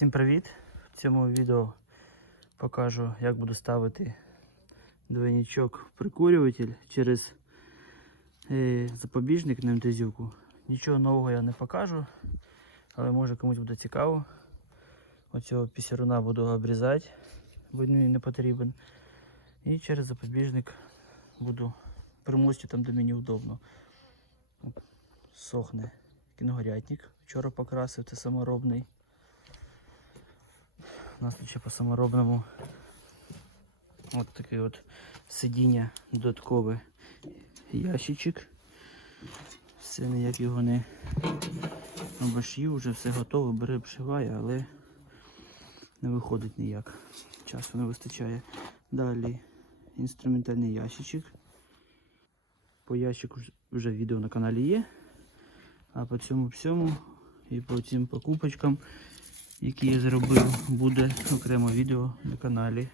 Всім привіт! В цьому відео покажу, як буду ставити двойничок прикурюватель через е, запобіжник на МТЗюку. Нічого нового я не покажу, але може комусь буде цікаво. Оцього пісяруна буду обрізати, бо він не потрібен. І через запобіжник буду примусити там, де мені удобно. Сохне кінгурятник. Вчора покрасив, це саморобний. У нас тут ще по саморобному от такий от сидіння додатковий ящичок. Все ніяк його не обошив, вже все готово, бере, обшиває, але не виходить ніяк. Часу не вистачає. Далі інструментальний ящичок. По ящику вже відео на каналі є. А по цьому всьому і по цим покупочкам які я зробив, буде окремо відео на каналі.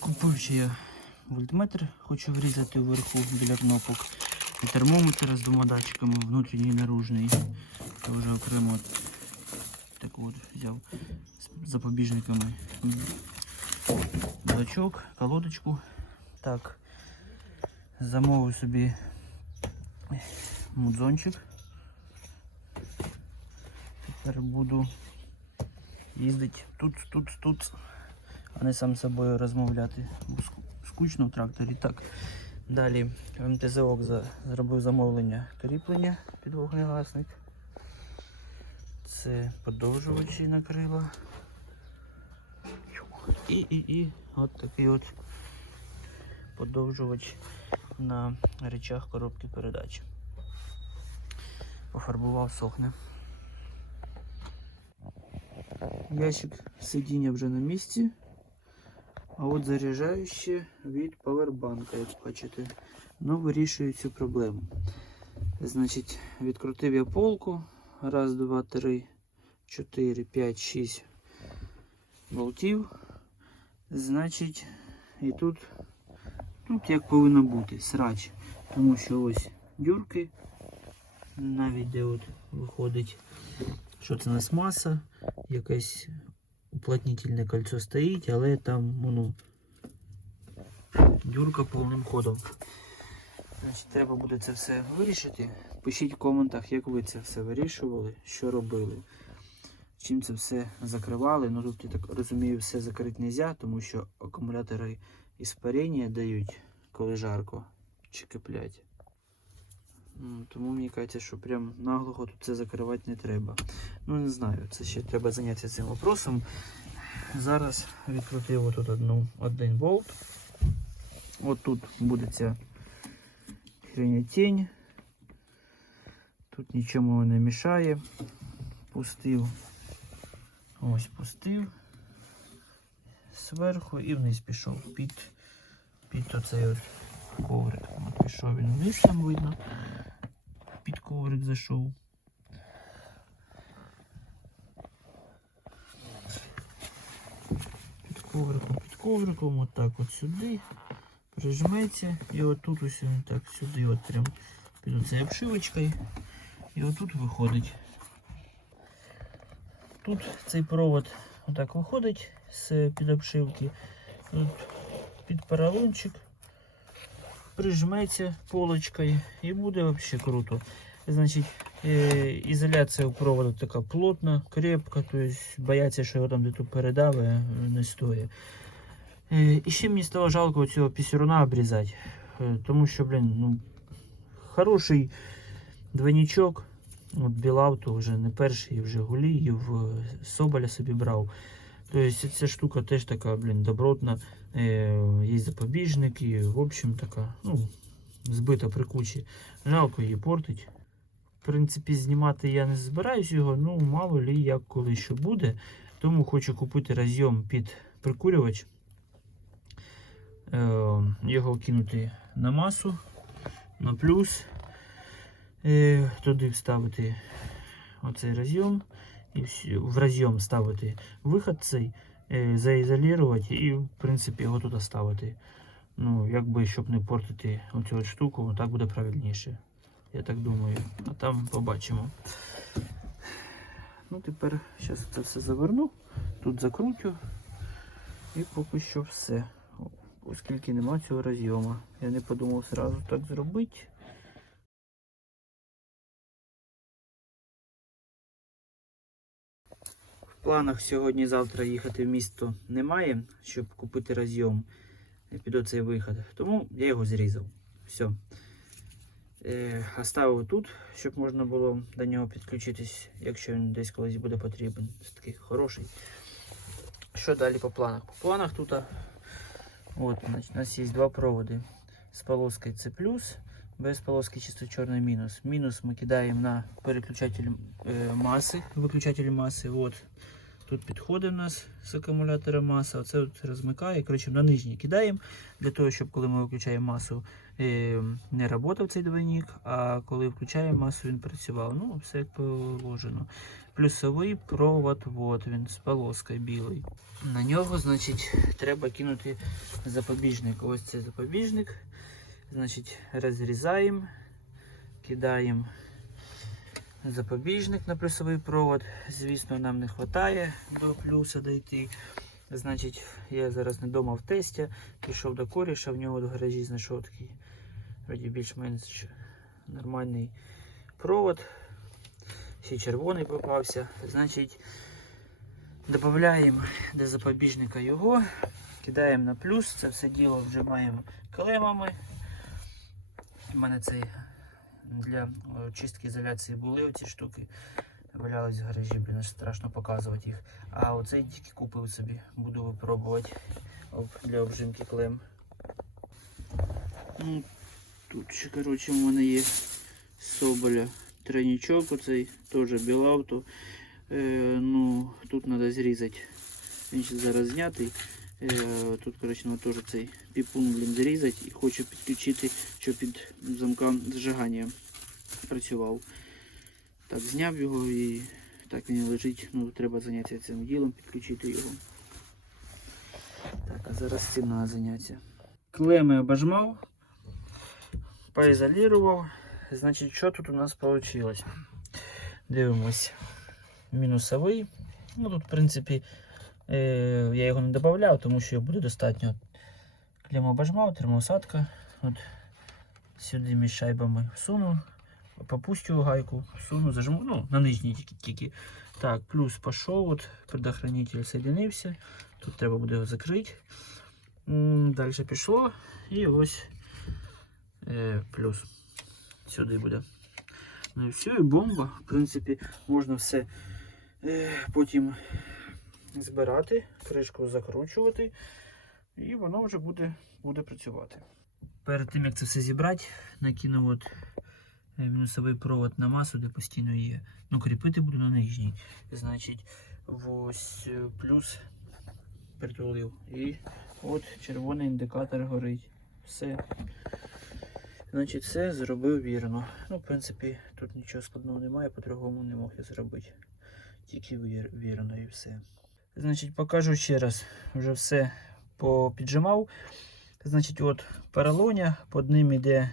Купив я вольтметр, хочу врізати вверху біля кнопок. І термометр з двома датчиками, внутрішній і наружний. Я вже окремо от таку от взяв з запобіжниками. Бачок, колодочку. Так, замовив собі мудзончик. Тепер буду їздити тут, тут, тут, а не сам з собою розмовляти. Скучно в тракторі. Так. Далі за, зробив замовлення кріплення під вогнегасник. Це подовжувачі на крила. І, і, і от такий от подовжувач на речах коробки передач. Пофарбував сохне. Ящик сидіння вже на місці. А от заряджаюче від павербанка, як бачите. Ну, вирішує цю проблему. Значить, відкрутив я полку. Раз, два, три, чотири, п'ять, шість болтів. Значить, і тут, тут як повинно бути, срач. Тому що ось дюрки, навіть де от виходить, що це нас маса якесь уплотнительне кольцо стоїть, але там ну, дюрка повним ходом. Значить, треба буде це все вирішити. Пишіть в коментах, як ви це все вирішували, що робили. Чим це все закривали. Ну тут я так розумію, все закрити не можна, тому що акумулятори іспарення дають, коли жарко чи киплять. Ну, Тому мені кажеться, що прям наглого тут це закривати не треба. Ну не знаю, це ще треба зайнятися цим вопросом. Зараз відкрутив отут одну, один болт. От тут буде ця хрень тінь. Тут нічому не мішає. Пустив. Ось пустив. Зверху і вниз пішов під, під оцей от коврик. Пішов він вниз, там видно. Під коврик зайшов. Під ковриком, під ковриком, отак от сюди. Прижметься і отут ось так сюди, от прям під оцею обшивочкою. І отут виходить. Тут цей провод отак виходить з під обшивки. Тут під поролончик прижметься полочкою і буде взагалі круто. Значить, е, ізоляція у проводу така плотна, крепка, тобто бояться, що його там де передаве, не стоїть. Е, і ще мені стало жалко цього пісюруна обрізати, е, тому що, блін, ну, хороший двойничок. От Білавто вже не перший, вже гулі, і в Соболя собі брав. Тобто ця штука теж така, блін, добротна. Е, є запобіжник і, в общем, така, ну, збита при кучі. Жалко її портить. В принципі, знімати я не збираюсь його, ну мало лі як коли що буде. Тому хочу купити розйом під прикурювач. Е, його кинути на масу, на плюс. Туди вставити оцей розйом. І в розйом ставити виход цей, е, заізолювати і, в принципі, його тут ставити. Ну, якби, щоб не портити оцю штуку, так буде правильніше. Я так думаю. А там побачимо. ну тепер зараз це все заверну, тут закрутю і поки що все. Оскільки нема цього розйому. Я не подумав зразу так зробити. В планах сьогодні-завтра їхати в місто немає, щоб купити розйом під оцей виход. Тому я його зрізав. Все. Оставив тут, щоб можна було до нього підключитись, якщо він десь колись буде потрібен. Це такий хороший. Що далі по планах? По планах тут от, значить, у нас є два проводи з полоскою C+, без полоски чисто чорний мінус. Мінус ми кидаємо на переключатель е, маси, виключатель маси. От. Тут підходить у нас з акумулятора маса, оце от розмикає. Коротше, на нижній кидаємо для того, щоб коли ми виключаємо масу, е, не працював цей двойник, а коли включаємо масу, він працював. Ну, все як положено. Плюсовий провод, от він з полоскою білий. На нього, значить, треба кинути запобіжник. Ось цей запобіжник. Значить, розрізаємо, кидаємо запобіжник на плюсовий провод. Звісно, нам не вистачає до плюса дійти. Значить, я зараз не вдома в тесті, пішов до коріша, в нього в гаражі знайшов такий вроді більш-менш нормальний провод. Ще червоний попався. Значить, додаємо до запобіжника його, кидаємо на плюс, це все діло вжимаємо клемами. У мене цей для чистки ізоляції були оці штуки. Валялись в гаражі, блін, страшно показувати їх. А оцей тільки купив собі, буду випробувати для обжимки клем. Ну, тут ще, коротше, в мене є Соболя тройничок оцей, теж білавто. Е, ну, тут треба зрізати. Він ще зараз знятий. Е, тут, коротше, ну, теж цей піпун, блін, зрізати і хочу підключити, щоб під замком зажигання працював. Так, зняв його і так він лежить. Ну, треба зайнятися цим ділом, підключити його. Так, а зараз цим треба. Клеми обожмав, поізолірував. Значить, що тут у нас вийшло? Дивимось. Мінусовий. Ну тут, в принципі, я його не додавав, тому що його буде достатньо. Клему обожмав, термоусадка. От сюди між шайбами всуну, попустю гайку, всуну, зажму, ну, на нижній тільки. Так, плюс пішов, от предохранитель соєдинився. Тут треба буде його закрити. Далі пішло. І ось е, плюс сюди буде. Ну і все, і бомба. В принципі, можна все е, потім збирати, кришку закручувати, і воно вже буде, буде працювати. Перед тим як це все зібрати, накинув от е, мінусовий провод на масу, де постійно є. Ну, кріпити буду на нижній. Значить, ось е, плюс притулив. І от червоний індикатор горить. Все. Значить, все зробив вірно. Ну, в принципі, тут нічого складного немає, по-другому не мог я зробити. Тільки вір, вірно і все. Значить, покажу ще раз. Вже все попіджимав. Значить, от поролоня, під ним іде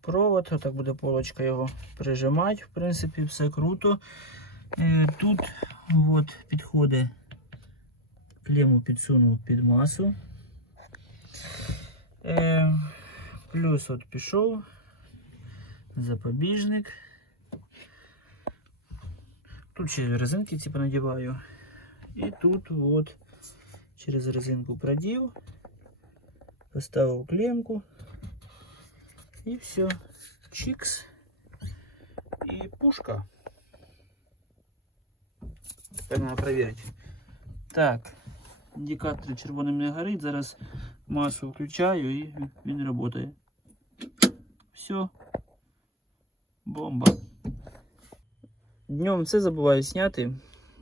провод, отак буде полочка його прижимати. В принципі, все круто. Е, тут от підходить клему підсунув під масу. Е, плюс от пішов запобіжник. Тут ще резинки ці понадіваю. І тут от через резинку продів, поставив клемку і все. Чикс і пушка. Тепер треба перевірити. Так, індикатор червоним не горить. Зараз масу включаю і він працює. Все. Бомба. Днем все забуваю зняти.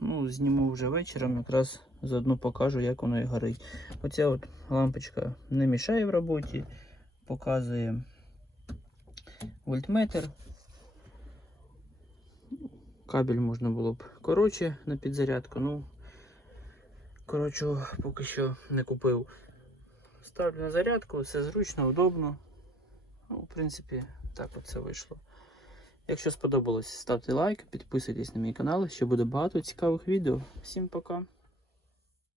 Ну, зніму вже вечором, якраз заодно покажу, як воно і горить. Оця от лампочка не мішає в роботі, показує вольтметр. Кабель можна було б коротше на підзарядку, ну коротше, поки що не купив. Ставлю на зарядку, все зручно, удобно. Ну, в принципі, так от це вийшло. Якщо сподобалось, ставте лайк, підписуйтесь на мій канал, ще буде багато цікавих відео. Всім пока!